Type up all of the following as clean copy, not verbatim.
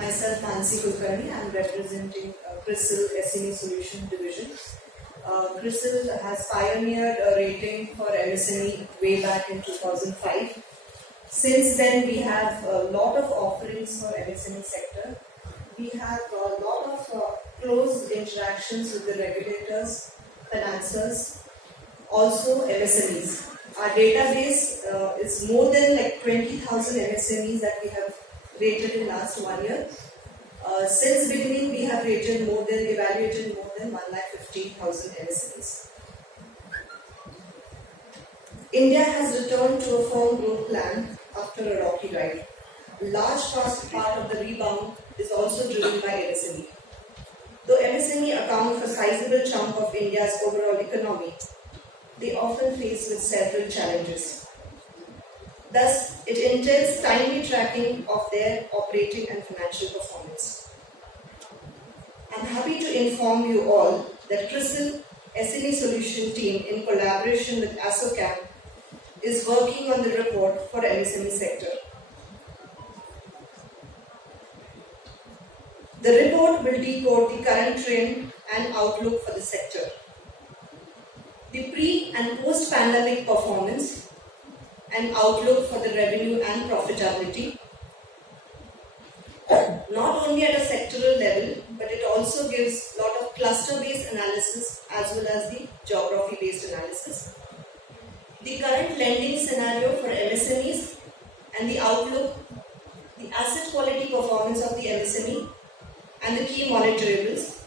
Myself, Nancy Kulkarni. I'm representing CRISIL SME Solution Division. CRISIL has pioneered a rating for MSME way back in 2005. Since then, we have a lot of offerings for MSME sector. We have a lot of close interactions with the regulators, financiers, also MSMEs. Our database is more than like 20,000 MSMEs that we have rated in last 1 year. Since beginning, we have evaluated more than 1,15,000 MSMEs. India has returned to a firm growth plan after a rocky ride. A large part of the rebound is also driven by MSME. Though MSME account for a sizable chunk of India's overall economy, they often face with several challenges. Thus, it entails timely tracking of their operating and financial performance. I'm happy to inform you all that CRISIL SME Solution team, in collaboration with ASSOCHAM, is working on the report for MSME sector. The report will decode the current trend and outlook for the sector, the pre- and post-pandemic performance and outlook for the revenue and profitability, not only at a sectoral level, but it also gives a lot of cluster-based analysis as well as the geography-based analysis, the current lending scenario for MSMEs and the outlook, the asset quality performance of the MSME and the key monitorables.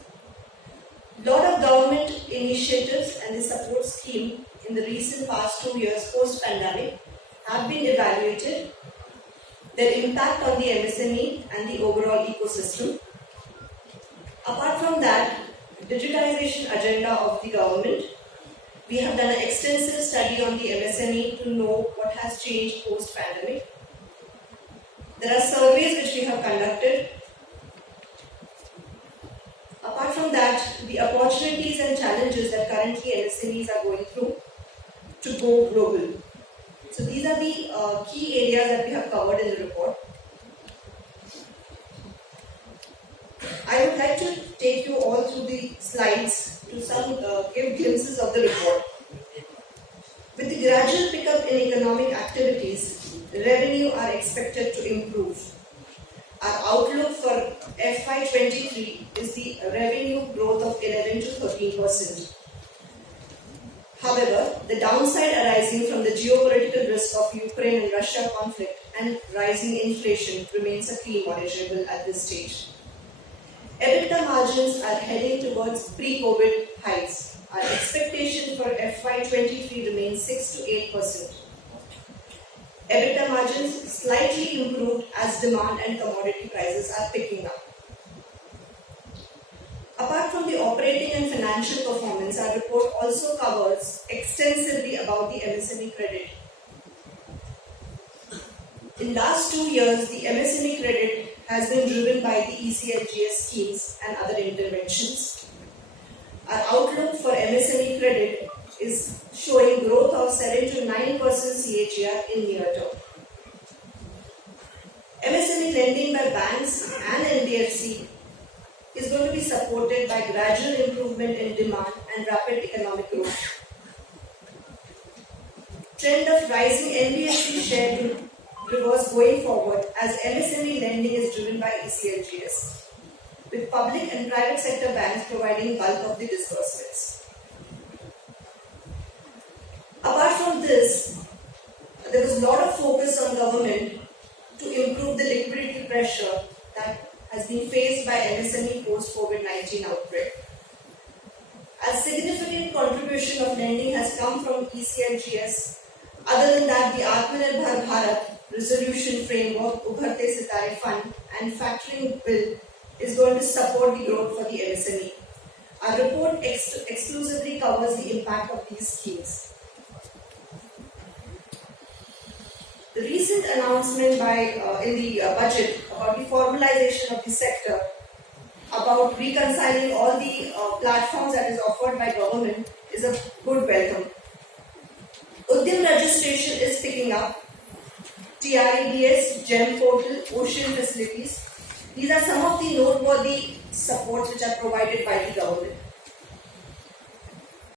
Lot of government initiatives and the support scheme in the recent past 2 years post-pandemic have been evaluated, their impact on the MSME and the overall ecosystem. Apart from that, digitization agenda of the government, we have done an extensive study on the MSME to know what has changed post-pandemic. There are surveys which we have conducted. Apart from that, the opportunities and challenges that currently MSMEs are going through to go global. So these are the key areas that we have covered in the report. I would like to take you all through the slides to give glimpses of the report. With the gradual pickup in economic activities, revenue are expected to improve. Our outlook for FY23 is the revenue growth of 11 to 13%. However, the downside arising from the geopolitical risk of Ukraine and Russia conflict and rising inflation remains a key monitorable at this stage. EBITDA margins are heading towards pre-COVID heights. Our expectation for FY23 remains 6 to 8%. EBITDA margins slightly improved as demand and commodity prices are picking up. Apart from the operating and financial performance, our report also covers extensively about the MSME credit. In last 2 years, the MSME credit has been driven by the ECLGS schemes and other interventions. Our outlook for MSME credit is showing growth of 7 to 9% CAGR in near term. MSME lending by banks and NBFC is going to be supported by gradual improvement in demand and rapid economic growth. Trend of rising NBFC share will reverse going forward as MSME lending is driven by ECLGS, with public and private sector banks providing bulk of the disbursements. Apart from this, there was a lot of focus on government to improve the liquidity pressure that has been faced by MSME post-COVID-19 outbreak. A significant contribution of lending has come from ECLGS. Other than that, the Atmanirbhar Bharat resolution framework, Ubharte Sitare Fund and factoring bill is going to support the growth for the MSME. Our report exclusively covers the impact of these schemes. The recent announcement in the budget about the formalization of the sector, about reconciling all the platforms that is offered by government is a good welcome. Udyam registration is picking up. TREBS, GEM portal, ocean facilities, These are some of the noteworthy supports which are provided by the government.